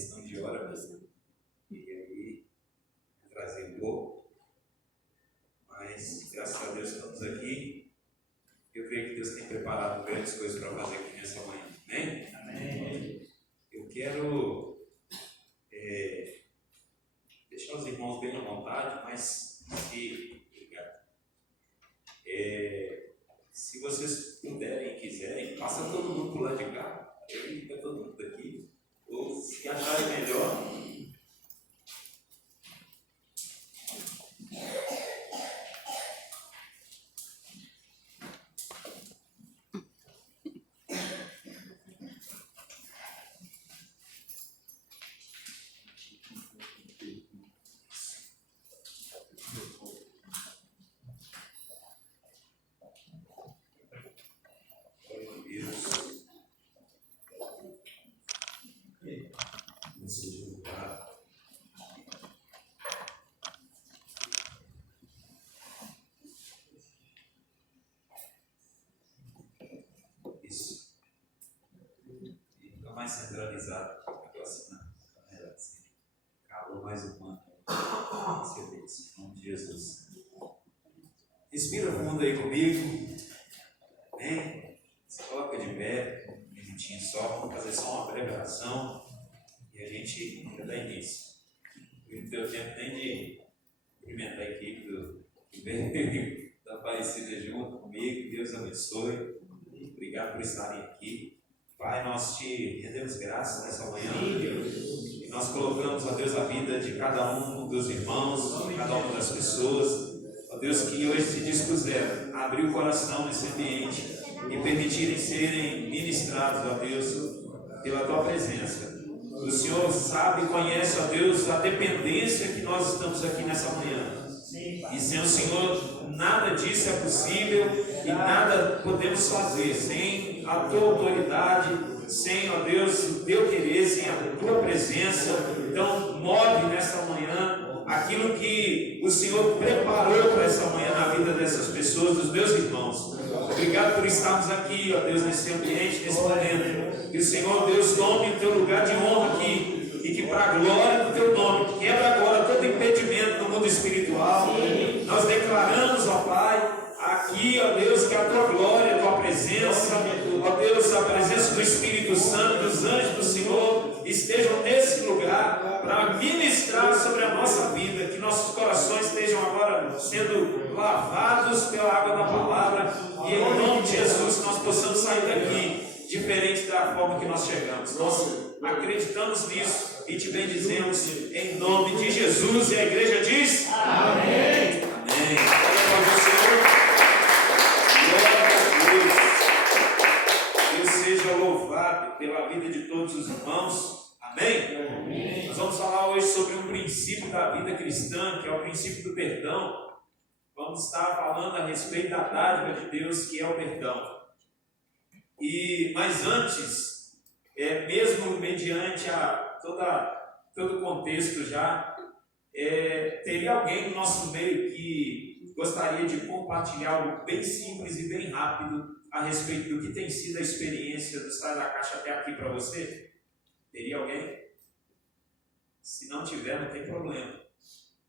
questão de hora mesmo. E aí, trazer um pouco. Mas, graças a Deus, estamos aqui. Eu creio que Deus tem preparado grandes coisas para fazer aqui nessa manhã. Amém? Amém. Eu quero deixar os irmãos bem à vontade, mas se vocês puderem e quiserem, passa todo mundo por lá de cá, aí fica todo mundo aqui, ou se acharem melhor. Isso. E fica mais centralizado o negócio na câmera, assim. Calor mais humano. Em nome de Jesus. Respira fundo aí comigo. Vem. Se coloca de pé. Um minutinho só. Vamos fazer só uma breve oração. E a gente vai dar início. Não deu tempo nem de cumprimentar a equipe que veio da Aparecida junto comigo. Deus abençoe. Obrigado por estarem aqui. Pai, nós te rendemos graças nessa manhã. E nós colocamos, ó Deus, a vida de cada um dos irmãos, de cada uma das pessoas. Ó Deus, que hoje se dispuseram a abrir o coração nesse ambiente e permitirem serem ministrados, ó Deus, pela tua presença. O Senhor sabe e conhece, ó Deus, a dependência que nós estamos aqui nessa manhã. E sem o Senhor, nada disso é possível e nada podemos fazer sem a tua autoridade, sem, ó Deus, o teu querer, sem a tua presença. Então, move nessa manhã aquilo que o Senhor preparou para essa manhã na vida dessas pessoas, dos meus irmãos. Obrigado por estarmos aqui, ó Deus, nesse ambiente, nesse momento. Que o Senhor, Deus, tome o teu lugar de honra aqui. E que para a glória do teu nome, quebra agora todo impedimento no mundo espiritual. Nós declaramos, ó Pai, aqui, ó Deus, que a tua glória, a tua presença, ó Deus, a presença do Espírito Santo, dos anjos do Senhor, estejam nesse lugar para ministrar sobre a nossa vida, que nossos corações estejam agora sendo lavados pela água da palavra, e em nome de Jesus nós possamos sair daqui diferente da forma que nós chegamos. Nós acreditamos nisso e te bendizemos em nome de Jesus. E a igreja diz: amém. Amém. Glória ao Senhor. Glória a Deus. Deus seja louvado pela vida de todos os irmãos. Amém? Amém. Nós vamos falar hoje sobre um princípio da vida cristã, que é o princípio do perdão. Vamos estar falando a respeito da dádiva de Deus, que é o perdão. Mas antes, mesmo mediante todo o contexto já, teria alguém no nosso meio que gostaria de compartilhar algo bem simples e bem rápido a respeito do que tem sido a experiência do Sai da Caixa até aqui para você? Teria alguém? Se não tiver, não tem problema.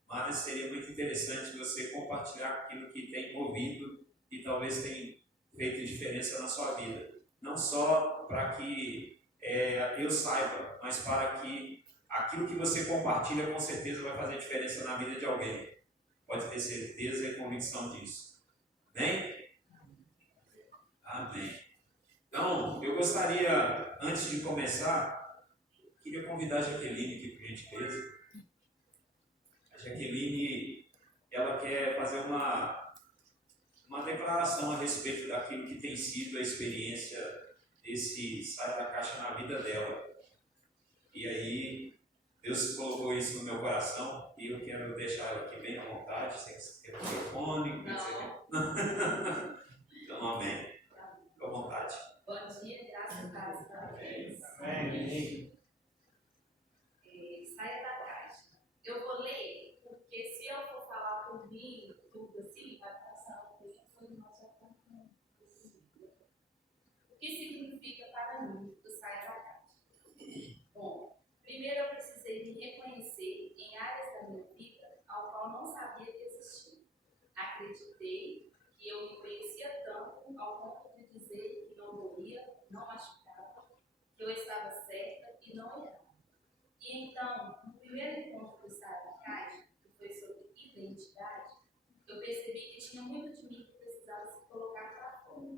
Mas seria muito interessante você compartilhar aquilo que tem ouvido e talvez tenha feito diferença na sua vida. Não só para que eu saiba, mas para que aquilo que você compartilha com certeza vai fazer diferença na vida de alguém. Pode ter certeza e convicção disso. Amém? Amém. Então, eu gostaria, antes de começar, queria convidar a Jaqueline aqui, por gentileza. A Jaqueline, ela quer fazer uma declaração a respeito daquilo que tem sido a experiência desse Sai da Caixa na vida dela. E aí, Deus colocou isso no meu coração e eu quero deixar ela aqui bem à vontade. Sei que você quer o microfone. Então, amém. Fique à vontade. Bom dia, graças a Deus. Parabéns. Amém. Saia da caixa. Eu vou ler, porque se eu for falar por mim, tudo assim, vai passar o tempo e nós já estamos. O que significa para mim o Saia da Caixa? Bom, primeiro eu E então, no primeiro encontro do Sai da Caixa, que foi sobre identidade, eu percebi que tinha muito de mim que precisava se colocar para fora.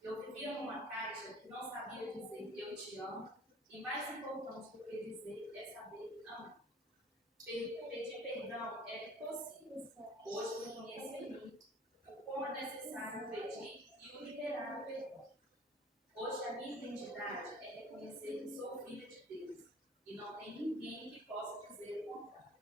Eu vivia numa caixa que não sabia dizer eu te amo, e mais importante do que dizer é saber amar. Pedir perdão é possível. Hoje eu reconheço em mim o como é necessário pedir e o liberar o perdão. Hoje a minha identidade é reconhecer que sou filha de Deus e não tem ninguém que possa dizer o contrário.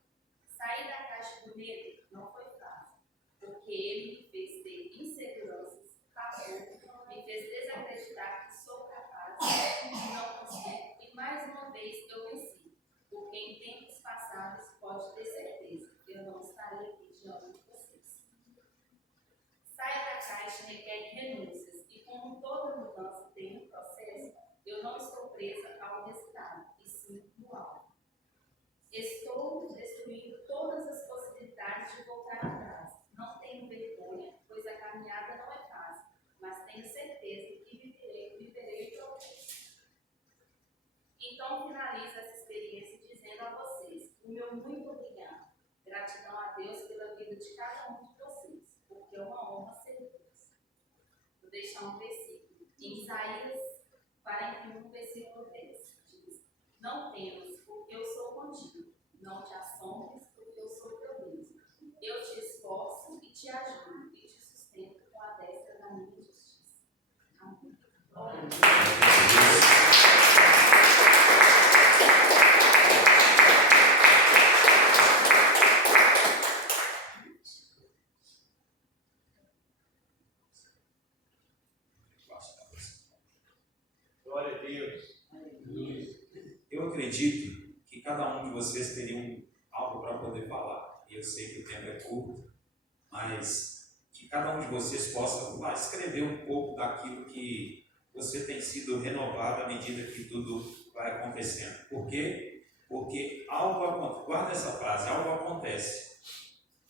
Sair da caixa do medo não foi fácil, porque ele me fez ter inseguranças, pavor, me fez desacreditar que sou capaz, que não consigo, e mais uma vez eu venci, porque em tempos passados pode ter certeza que eu não estarei aqui diante de vocês. Sair da caixa requer renúncias, e como toda mudança tem um processo, eu não estou presa ao resultado, e sim no alvo. Estou destruindo todas as possibilidades de voltar atrás. Não tenho vergonha, pois a caminhada não é fácil, mas tenho certeza que viverei o progresso. Então, finalizo essa experiência dizendo a vocês o meu muito obrigado. Gratidão a Deus pela vida de cada um de vocês, porque é uma honra servi-los. Vou deixar um versículo. Em Isaías 41, versículo 10, diz: não temas, porque eu sou contigo. Não te assombres, porque eu sou teu Deus. Eu te esforço e te ajudo, e te sustento com a destra da minha justiça. Amém. Glória a Deus. Eu acredito que cada um de vocês teria algo para poder falar. E eu sei que o tempo é curto, mas que cada um de vocês possa lá escrever um pouco daquilo que você tem sido renovado à medida que tudo vai acontecendo. Por quê? Porque algo acontece, guarda essa frase, algo acontece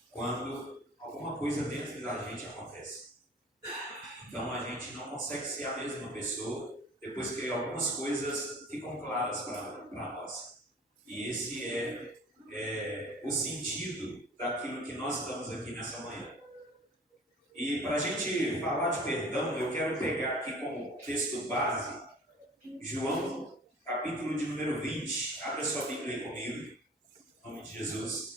quando alguma coisa dentro da gente acontece. Então a gente não consegue ser a mesma pessoa depois que algumas coisas ficam claras para nós. E esse é o sentido daquilo que nós estamos aqui nessa manhã. E para a gente falar de perdão, eu quero pegar aqui como texto base João, capítulo de número 20. Abra sua Bíblia aí comigo, em nome de Jesus.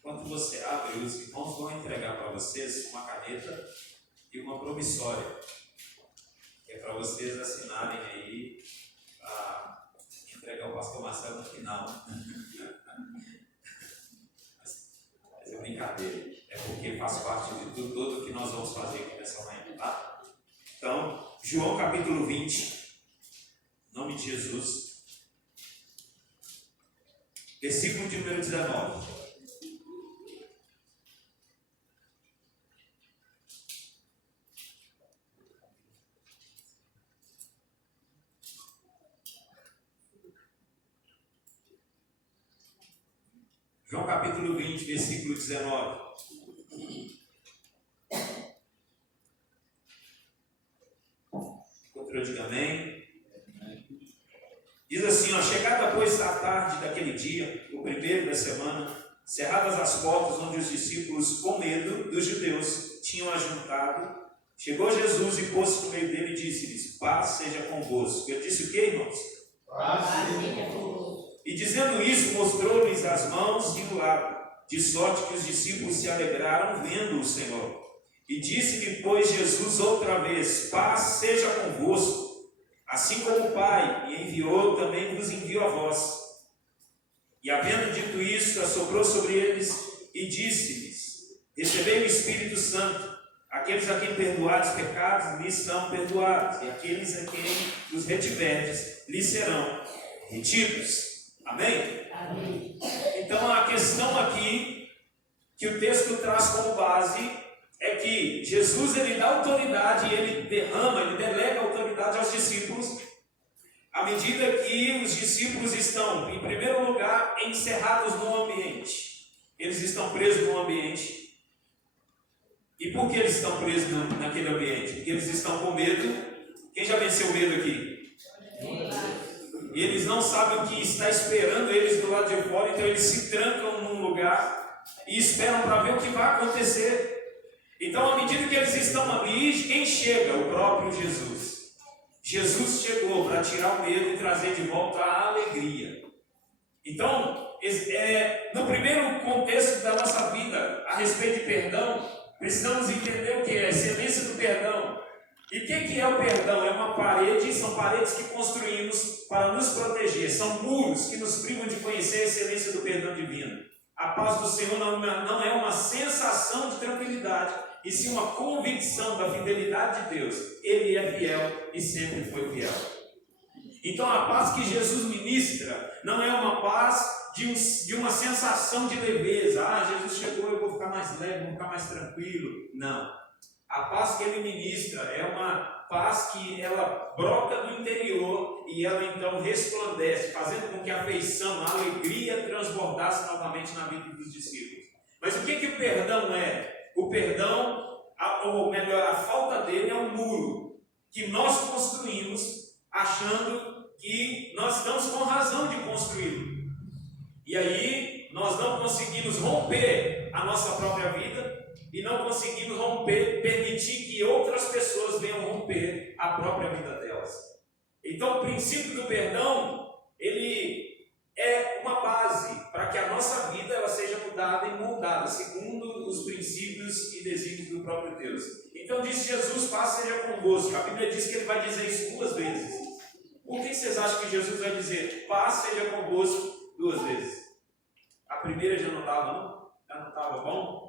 Quando você abre, os irmãos vão entregar para vocês uma caneta e uma promissória, que é para vocês assinarem aí, para entregar o pastor Marcelo no final. Mas é brincadeira, é porque faz parte de tudo que nós vamos fazer aqui nessa manhã, tá? Então, João capítulo 20, em nome de Jesus, versículo de número 19. João capítulo 20, versículo 19. Encontrou, diga amém. Diz assim, ó: chegada pois a tarde daquele dia, o primeiro da semana, cerradas as portas onde os discípulos, com medo dos judeus, tinham ajuntado, chegou Jesus e pôs-se no meio dele e disse-lhes: paz seja convosco. Eu disse o que, irmãos? Paz seja convosco. E dizendo isso, mostrou-lhes as mãos e o lado, de sorte que os discípulos se alegraram vendo o Senhor. E disse-lhe, pois, Jesus outra vez: paz seja convosco. Assim como o Pai me enviou, também vos envio a vós. E havendo dito isto, assoprou sobre eles e disse-lhes: recebei o Espírito Santo. Aqueles a quem perdoados pecados, lhes são perdoados, e aqueles a quem os retiverdes, lhes serão retidos. Amém? Amém. Então a questão aqui que o texto traz como base é que Jesus ele dá autoridade, ele delega autoridade aos discípulos, à medida que os discípulos estão, em primeiro lugar, encerrados no ambiente. Eles estão presos no ambiente. E por que eles estão presos naquele ambiente? Porque eles estão com medo. Quem já venceu o medo aqui? E eles não sabem o que está esperando eles do lado de fora, então eles se trancam num lugar e esperam para ver o que vai acontecer. Então, à medida que eles estão ali, quem chega? O próprio Jesus. Jesus chegou para tirar o medo e trazer de volta a alegria. Então, no primeiro contexto da nossa vida, a respeito de perdão, precisamos entender o que é a excelência do perdão. E o que é o perdão? É uma parede, são paredes que construímos para nos proteger, são muros que nos privam de conhecer a excelência do perdão divino. A paz do Senhor não é uma sensação de tranquilidade, e sim uma convicção da fidelidade de Deus. Ele é fiel e sempre foi fiel. Então a paz que Jesus ministra não é uma paz de uma sensação de leveza. Jesus chegou, eu vou ficar mais leve, vou ficar mais tranquilo. Não. A paz que ele ministra é uma paz que ela brota do interior e ela então resplandece, fazendo com que a afeição, a alegria transbordasse novamente na vida dos discípulos. Mas o que o perdão é? O perdão, ou melhor, a falta dele é um muro que nós construímos achando que nós estamos com razão de construí-lo. E aí nós não conseguimos romper a nossa própria vida e não conseguimos permitir que outras pessoas venham romper a própria vida delas. Então o princípio do perdão, ele é uma base para que a nossa vida ela seja mudada e moldada segundo os princípios e desígnios do próprio Deus. Então disse Jesus, paz seja convosco. A Bíblia diz que ele vai dizer isso 2 vezes. Por que vocês acham que Jesus vai dizer paz seja convosco 2 vezes? A primeira já não estava, não? Já não estava bom?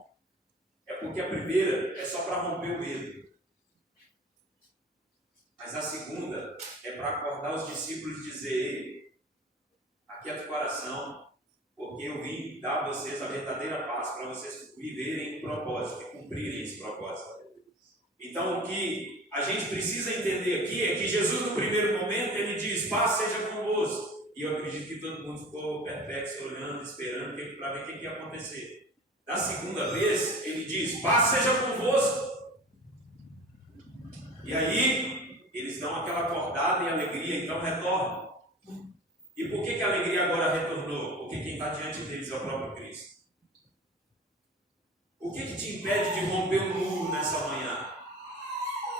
É porque a primeira é só para romper o medo. Mas a segunda é para acordar os discípulos e dizer: aquieta o coração, porque eu vim dar a vocês a verdadeira paz para vocês viverem o propósito e cumprirem esse propósito. Então o que a gente precisa entender aqui é que Jesus no primeiro momento ele diz: paz seja convosco. E eu acredito que todo mundo ficou perplexo, olhando, esperando para ver o que ia acontecer. Na segunda vez, ele diz: paz seja convosco. E aí, eles dão aquela acordada e a alegria então retorna. E por que a alegria agora retornou? Porque quem está diante deles é o próprio Cristo. O que te impede de romper o muro nessa manhã?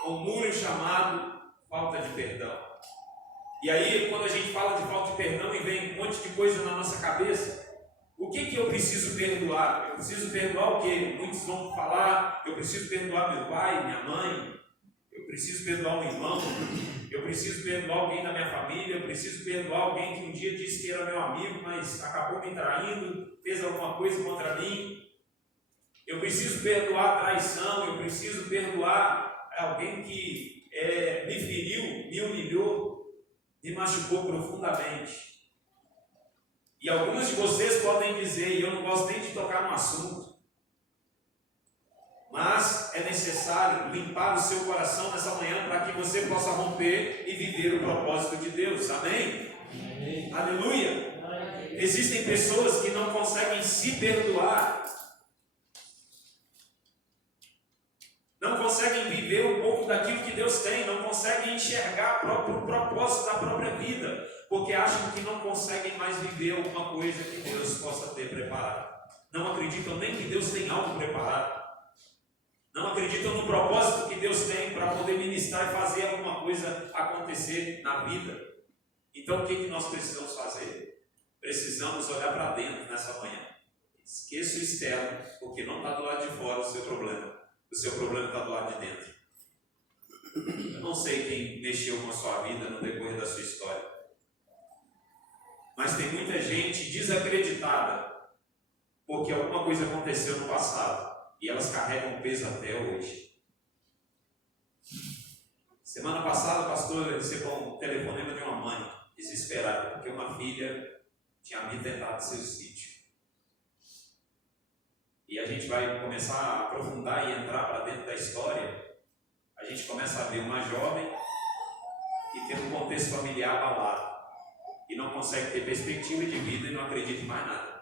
O muro chamado falta de perdão. E aí, quando a gente fala de falta de perdão e vem um monte de coisa na nossa cabeça, o que eu preciso perdoar? Eu preciso perdoar o quê? Muitos vão falar: eu preciso perdoar meu pai, minha mãe, eu preciso perdoar um irmão, eu preciso perdoar alguém da minha família, eu preciso perdoar alguém que um dia disse que era meu amigo, mas acabou me traindo, fez alguma coisa contra mim. Eu preciso perdoar a traição, eu preciso perdoar alguém que me feriu, me humilhou, me machucou profundamente. E alguns de vocês podem dizer, e eu não gosto nem de tocar no assunto, mas é necessário limpar o seu coração nessa manhã para que você possa romper e viver o propósito de Deus. Amém? Amém. Aleluia! Amém. Existem pessoas que não conseguem se perdoar, não conseguem viver um pouco daquilo que Deus tem, não conseguem enxergar o propósito da própria vida, porque acham que não conseguem mais viver alguma coisa que Deus possa ter preparado. Não acreditam nem que Deus tem algo preparado. Não acreditam no propósito que Deus tem para poder ministrar e fazer alguma coisa acontecer na vida. Então o que nós precisamos fazer? Precisamos olhar para dentro nessa manhã. Esqueça o externo, porque não está do lado de fora o seu problema. O seu problema está do lado de dentro. Eu não sei quem mexeu com a sua vida no decorrer da sua história, mas tem muita gente desacreditada porque alguma coisa aconteceu no passado e elas carregam peso até hoje. Semana passada, pastor, eu recebi um telefonema de uma mãe desesperada porque uma filha tinha tentado suicídio. e a gente vai começar a aprofundar e entrar para dentro da história, a gente começa a ver uma jovem que tem um contexto familiar abalado e não consegue ter perspectiva de vida e não acredita em mais nada.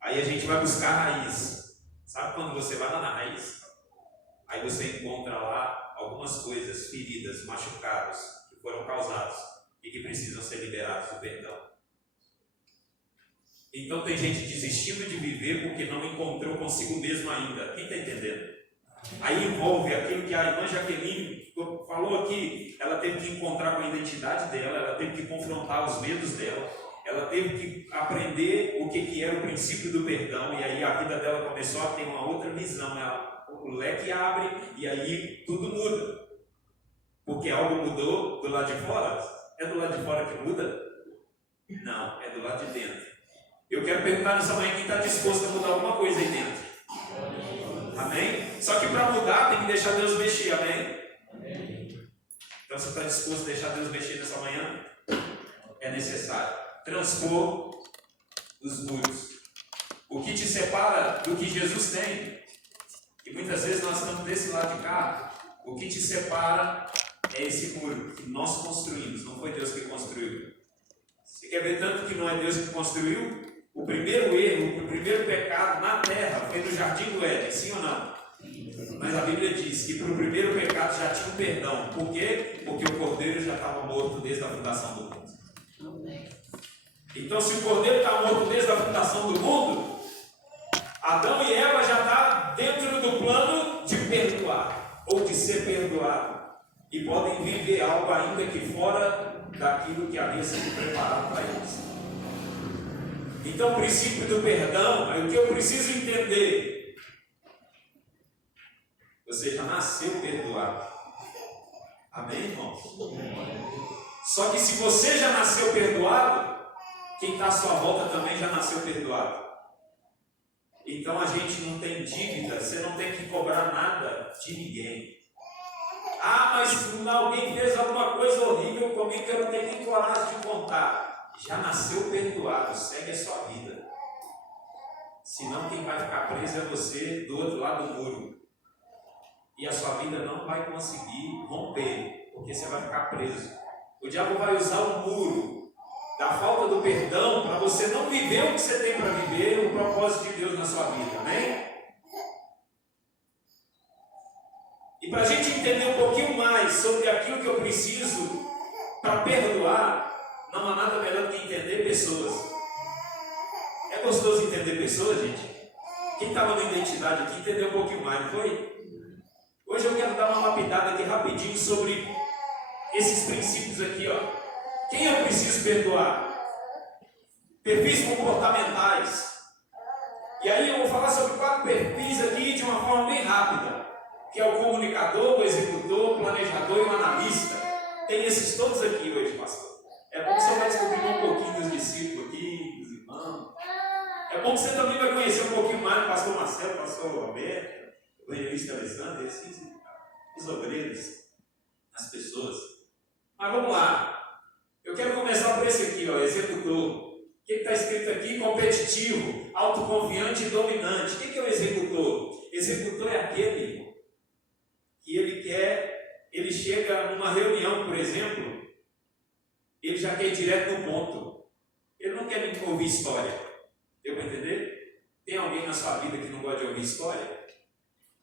Aí a gente vai buscar a raiz. Sabe quando você vai lá na raiz? Aí você encontra lá algumas coisas, feridas, machucados, que foram causados e que precisam ser liberados do perdão. Então tem gente desistindo de viver porque não encontrou consigo mesmo ainda. Quem está entendendo? Aí envolve aquilo que a irmã Jaqueline falou aqui. Ela teve que encontrar com a identidade dela, ela teve que confrontar os medos dela, ela teve que aprender o que era o princípio do perdão, e aí a vida dela começou a ter uma outra visão. O leque abre e aí tudo muda. Porque algo mudou do lado de fora? É do lado de fora que muda? Não, é do lado de dentro. Eu quero perguntar nessa manhã quem está disposto a mudar alguma coisa aí dentro. Amém? Só que para mudar tem que deixar Deus mexer, amém? Então você está disposto a deixar Deus mexer nessa manhã? É necessário transpor os muros. O que te separa do que Jesus tem? E muitas vezes nós estamos desse lado de cá. O que te separa é esse muro que nós construímos, não foi Deus que construiu. Você quer ver tanto que não é Deus que construiu? O primeiro erro, o primeiro pecado na terra foi no Jardim do Éden, sim ou não? Mas a Bíblia diz que para o primeiro pecado já tinha um perdão. Por quê? Porque o cordeiro já estava morto desde a fundação do mundo. Então, se o cordeiro está morto desde a fundação do mundo, Adão e Eva já estão dentro do plano de perdoar, ou de ser perdoado, e podem viver algo ainda que fora daquilo que havia sido preparado para eles. Então, o princípio do perdão é o que eu preciso entender. Você já nasceu perdoado. Amém, irmãos? Só que se você já nasceu perdoado, quem está à sua volta também já nasceu perdoado. Então a gente não tem dívida, você não tem que cobrar nada de ninguém. Ah, mas alguém fez alguma coisa horrível comigo que eu não tenho nem coragem de contar. Já nasceu perdoado, segue a sua vida. Senão quem vai ficar preso é você do outro lado do muro. E a sua vida não vai conseguir romper, porque você vai ficar preso. O diabo vai usar o muro da falta do perdão para você não viver o que você tem para viver, o propósito de Deus na sua vida, amém? E para a gente entender um pouquinho mais sobre aquilo que eu preciso para perdoar, não há nada melhor do que entender pessoas. É gostoso entender pessoas, gente? Quem estava na identidade aqui entendeu um pouquinho mais, não foi? Hoje eu quero dar uma lapidada aqui rapidinho sobre esses princípios aqui, ó. Quem eu preciso perdoar? Perfis comportamentais. E aí eu vou falar sobre 4 perfis aqui de uma forma bem rápida, que é o comunicador, o executor, o planejador e o analista. Tem esses todos aqui hoje, pastor. É bom que você vai descobrir um pouquinho dos discípulos aqui, dos irmãos. É bom que você também vai conhecer um pouquinho mais do pastor Marcelo, o pastor Roberto, o evangelista Alessandro, os obreiros, as pessoas. Mas vamos lá. Eu quero começar por esse aqui, ó, executor. O que está escrito aqui? Competitivo, autoconfiante e dominante. O que é o executor? Executor é aquele que ele chega numa reunião, por exemplo, ele já quer ir direto no ponto. Ele não quer nem ouvir história. Deu para entender? Tem alguém na sua vida que não gosta de ouvir história?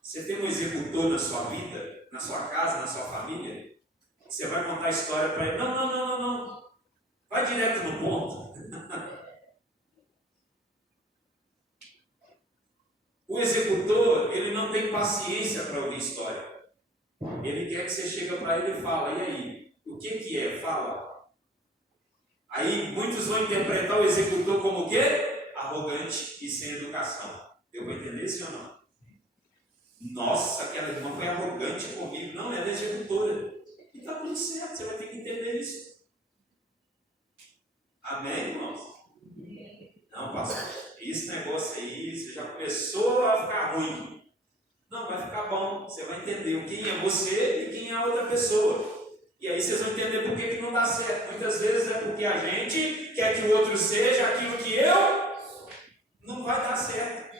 Você tem um executor na sua vida, na sua casa, na sua família? Você vai contar a história para ele. Não. Vai direto no ponto. O executor, ele não tem paciência para ouvir história. Ele quer que você chegue para ele e fala, e aí? O que é? Fala. Aí muitos vão interpretar o executor como o quê? Arrogante e sem educação. Deu para entender, sim ou não? Nossa, aquela irmã foi arrogante comigo. Não, ela é executora. E está tudo certo, você vai ter que entender isso. Amém, irmãos? Não, pastor, esse negócio aí, você já começou a ficar ruim. Não, vai ficar bom. Você vai entender quem é você e quem é a outra pessoa. E aí vocês vão entender por que não dá certo. Muitas vezes é porque a gente quer que o outro seja aquilo que eu. não vai dar certo.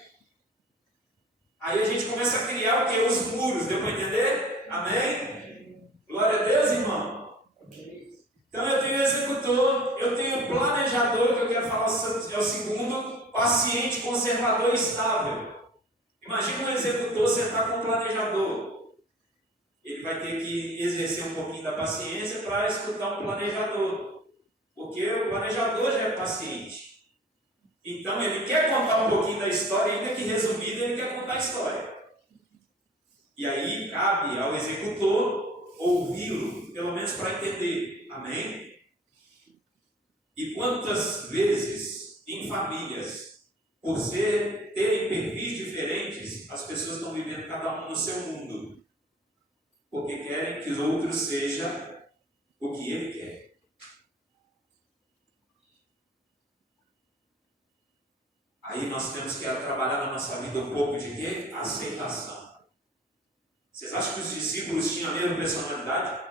Aí a gente começa a criar o quê? Os muros, deu para entender? Amém? Glória a Deus, irmão. Então eu tenho executor, eu tenho planejador, que eu quero falar é o segundo, paciente, conservador e estável. Imagina um executor sentar com um planejador. Ele vai ter que exercer um pouquinho da paciência para escutar um planejador. Porque o planejador já é paciente. Então ele quer contar um pouquinho da história, ainda que resumida, ele quer contar a história. E aí cabe ao executor ouvi-lo, pelo menos para entender. Amém? E quantas vezes em famílias, por terem perfis diferentes, as pessoas estão vivendo cada um no seu mundo, porque querem que o outro seja o que ele quer. Aí nós temos que trabalhar na nossa vida um pouco de quê? Aceitação. Vocês acham que os discípulos tinham a mesma personalidade?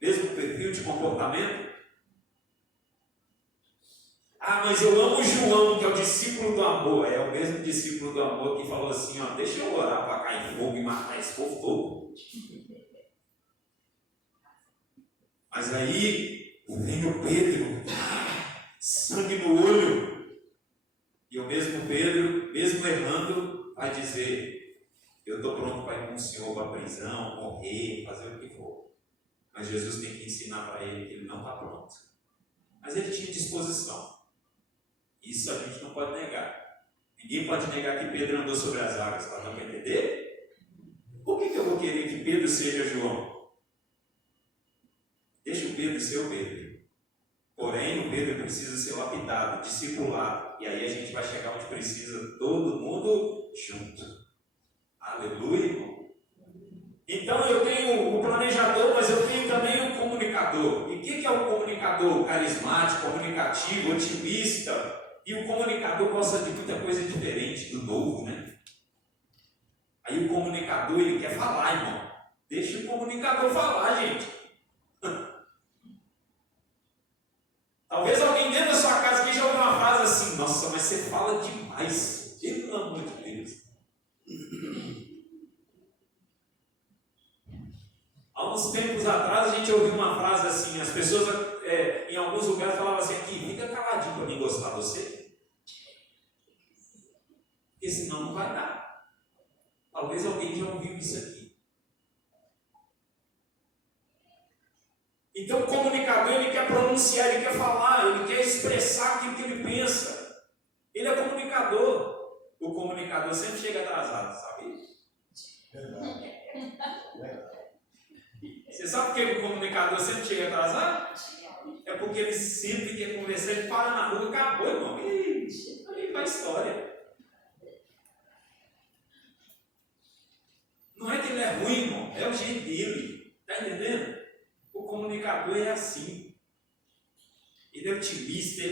Mesmo perfil de comportamento? Ah, mas eu amo João, que é o discípulo do amor. É o mesmo discípulo do amor que falou assim, ó, deixa eu orar para cair fogo e matar esse povo todo. Mas aí vem o Pedro, sangue no olho. E o mesmo Pedro, mesmo errando, vai dizer, eu estou pronto para ir com o Senhor para a prisão, morrer, fazer o que for. Mas Jesus tem que ensinar para ele que ele não está pronto. Mas ele tinha disposição. Isso a gente não pode negar. Ninguém pode negar que Pedro andou sobre as águas. Está dando para entender? Por que eu vou querer que Pedro seja João? Deixa o Pedro ser o Pedro. Porém, o Pedro precisa ser lapidado, discipulado. E aí a gente vai chegar onde precisa todo mundo junto. Aleluia, irmão. Então eu tenho o planejador, mas eu tenho também o comunicador. E o que é o comunicador? Carismático, comunicativo, otimista. E o comunicador gosta de muita coisa diferente, do novo, né? Aí o comunicador, ele quer falar, irmão. Deixa o comunicador falar, gente. Talvez alguém dentro da sua casa que já ouviu uma frase assim, nossa, mas você fala demais. Pelo amor de Deus. Há uns tempos atrás a gente ouviu uma frase assim, as pessoas em alguns lugares falavam assim, aqui, fica caladinho para mim gostar de você. Porque senão não vai dar. Talvez alguém já ouviu isso aqui. Então o comunicador, ele quer pronunciar, ele quer falar, ele quer expressar aquilo que ele pensa. Ele é comunicador. O comunicador sempre chega atrasado, sabe? Você sabe por que o comunicador sempre chega atrasado? É porque ele sempre quer conversar, ele para na rua, acabou, irmão. Aí vai a história. Não é que ele é ruim, irmão, é o jeito dele. Está entendendo? O comunicador é assim. Ele é otimista.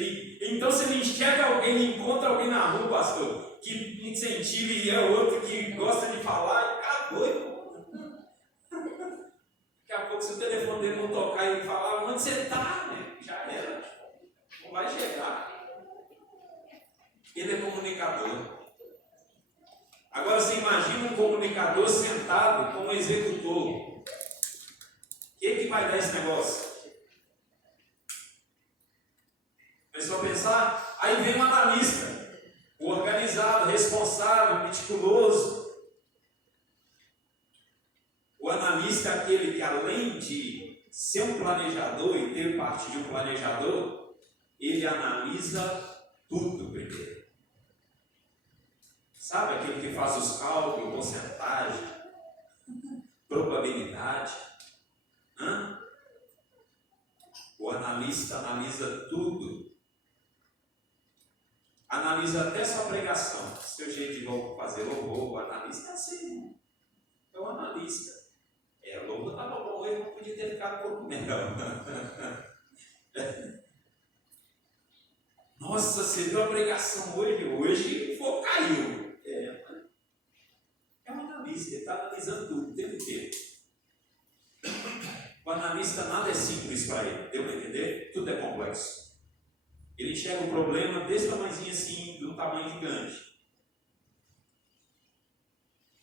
Então, se ele enxerga alguém, ele encontra alguém na rua, pastor, que incentive e é outro que gosta de falar, acabou, irmão. Daqui a pouco, se o telefone dele não tocar e ele falar, onde você está, né? Já era. Não vai chegar. Ele é comunicador. Agora, você imagina um comunicador sentado como executor. O que vai dar esse negócio? Começou a pensar? Aí vem um analista, o organizado, responsável, meticuloso. O analista é aquele que, além de ser um planejador e ter parte de um planejador, ele analisa tudo primeiro. Sabe aquele que faz os cálculos, porcentagem, probabilidade? O analista analisa tudo. Analisa até sua pregação, seu jeito de fazer louvor. O analista é assim. É um analista. O louvor estava bom hoje, não podia ter ficado um pouco melhor. Nossa, você viu a pregação hoje? Hoje o fogo caiu. É um analista, ele está analisando tudo o tempo inteiro. O analista nada é simples para ele, deu para entender? Tudo é complexo. Ele enxerga um problema desse tamanhozinho assim, de um tamanho gigante.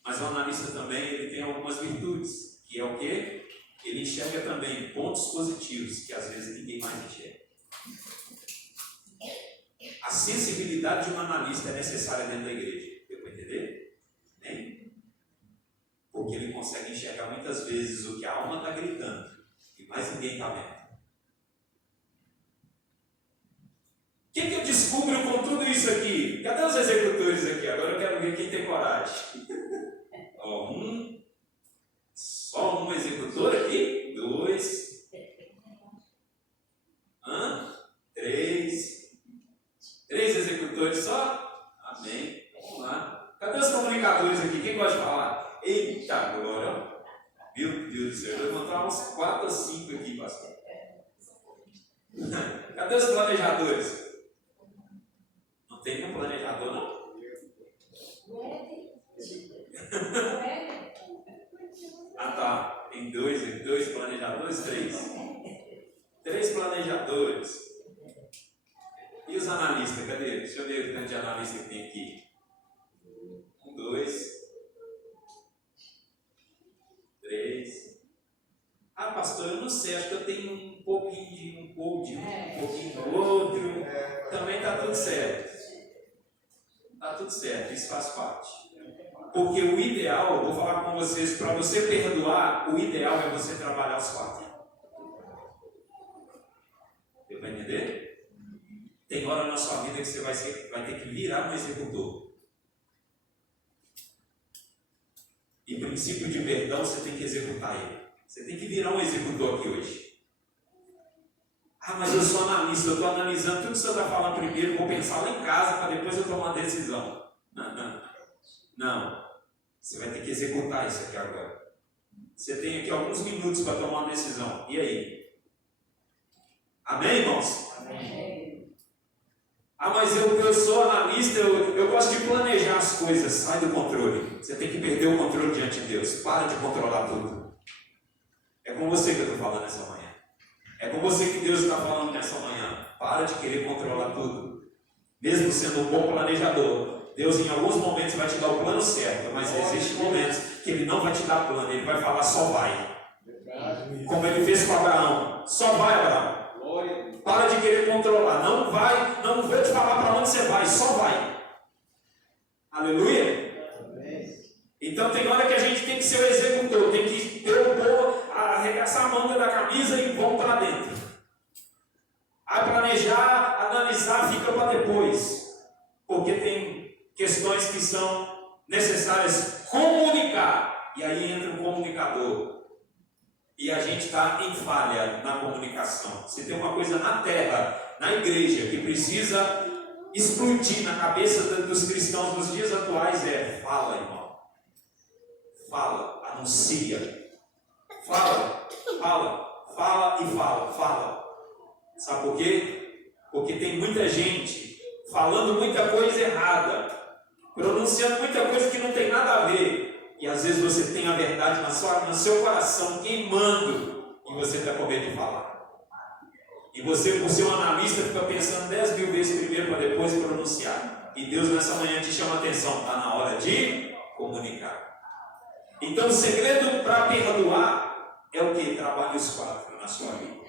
Mas o analista também ele tem algumas virtudes, que é o quê? Ele enxerga também pontos positivos, que às vezes ninguém mais enxerga. A sensibilidade de um analista é necessária dentro da igreja. Deu para entender? Né? Porque ele consegue enxergar muitas vezes o que a alma está gritando e mais ninguém está vendo. O que eu descubro com tudo isso aqui? Cadê os executores aqui? Agora eu quero ver quem tem coragem. Só um executor aqui? 2. 3. 3 executores só? Amém. Vamos lá. Cadê os comunicadores aqui? Quem gosta de falar? Eita, agora. Meu Deus do céu. Eu vou encontrar uns 4 ou 5 aqui, pastor. Cadê os planejadores? Não tem nenhum planejador, não? Ah, tá. Tem 2 planejadores? 3 planejadores. E os analistas? Cadê? Deixa eu ver o tanto de analista que tem aqui. 1, 2, 3. Ah, pastor, eu não sei. Acho que eu tenho um pouquinho de um, pouquinho do outro. Também está tudo certo. Está tudo certo. Isso faz parte. Porque o ideal, vou falar com vocês, para você perdoar, o ideal é você trabalhar os 4. Deu para entender? Tem hora na sua vida que você vai ter que virar um executor. E princípio de perdão, você tem que executar ele. Você tem que virar um executor aqui hoje. Ah, mas eu sou analista, eu estou analisando tudo que você está falando primeiro, vou pensar lá em casa para depois eu tomar uma decisão. Não. Você vai ter que executar isso aqui agora. Você tem aqui alguns minutos para tomar uma decisão. E aí? Amém, irmãos? Amém. Ah, mas eu sou analista, eu gosto de planejar as coisas. Sai do controle. Você tem que perder o controle diante de Deus. Para de controlar tudo. É com você que eu estou falando nessa manhã. É com você que Deus está falando nessa manhã. Para de querer controlar tudo. Mesmo sendo um bom planejador, Deus em alguns momentos vai te dar o plano certo, mas existem momentos que Ele não vai te dar plano, Ele vai falar só vai. Como Ele fez com Abraão. Só vai, Abraão. Para de querer controlar. Não vai, não vou te falar para onde você vai, só vai. Aleluia? Então tem hora que a gente tem que ser o executor, tem que ter o bom, arregaçar a manga da camisa e vamos para dentro. A planejar, analisar, fica para depois. Porque tem questões que são necessárias comunicar. E aí entra o comunicador. E a gente está em falha na comunicação. Se tem uma coisa na terra, na igreja, que precisa explodir na cabeça dos cristãos nos dias atuais fala, irmão. Fala, anuncia. Fala e fala. Sabe por quê? Porque tem muita gente falando muita coisa errada, pronunciando muita coisa que não tem nada a ver. E às vezes você tem a verdade no seu coração queimando e você está com medo de falar. E você, por ser um analista, fica pensando 10.000 vezes primeiro para depois pronunciar. E Deus nessa manhã te chama a atenção, está na hora de comunicar. Então o segredo para perdoar é o que? Trabalhe os 4 na sua vida.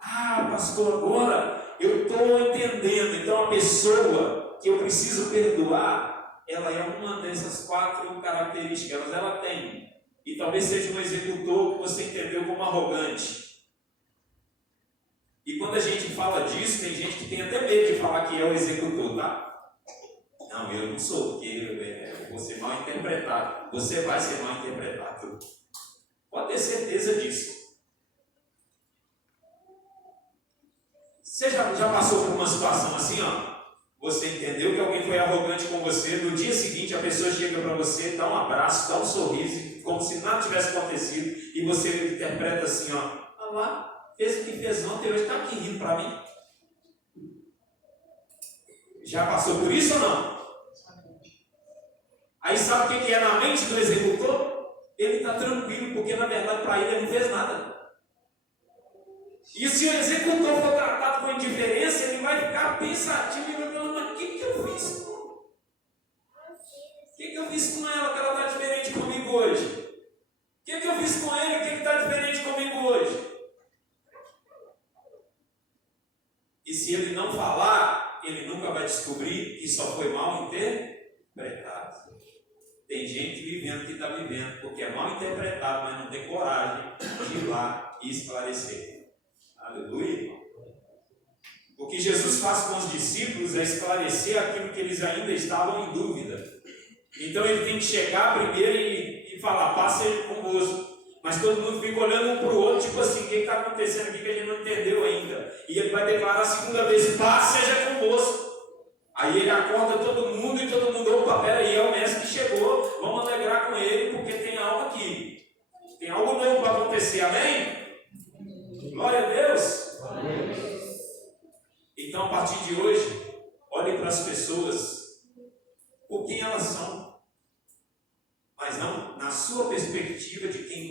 Ah, pastor, agora eu estou entendendo. Então a pessoa que eu preciso perdoar, ela é uma dessas 4 características, ela tem. E talvez seja um executor que você entendeu como arrogante. E quando a gente fala disso, tem gente que tem até medo de falar que é o executor, tá? Não, eu não sou, porque eu vou ser mal interpretado. Você vai ser mal interpretado. Pode ter certeza disso. Você já passou por uma situação assim, ó? Você entendeu que alguém foi arrogante com você, no dia seguinte a pessoa chega para você, dá um abraço, dá um sorriso, como se nada tivesse acontecido, e você interpreta assim, ó, ah lá, fez o que fez ontem, hoje está aqui rindo para mim. Já passou por isso ou não? Aí sabe o que é na mente do executor? Ele está tranquilo, porque na verdade para ele não fez nada. E se o executor for tratado com indiferença, E se ele não falar, ele nunca vai descobrir que só foi mal interpretado. Tem gente vivendo que está vivendo porque é mal interpretado, mas não tem coragem de ir lá e esclarecer. Aleluia. O que Jesus faz com os discípulos é esclarecer aquilo que eles ainda estavam em dúvida. Então ele tem que chegar primeiro e falar, paz seja convosco. Mas todo mundo fica olhando um para o outro, tipo assim, o que está acontecendo aqui que a gente não entendeu ainda. E ele vai declarar a segunda vez, paz seja convosco. Aí ele acorda todo mundo e todo mundo, opa, peraí, é o mestre que chegou, vamos alegrar com ele porque tem algo aqui. Tem algo novo para acontecer, amém? Glória a Deus. Então, a partir de hoje, olhe para as pessoas por quem elas são, mas não na sua perspectiva de quem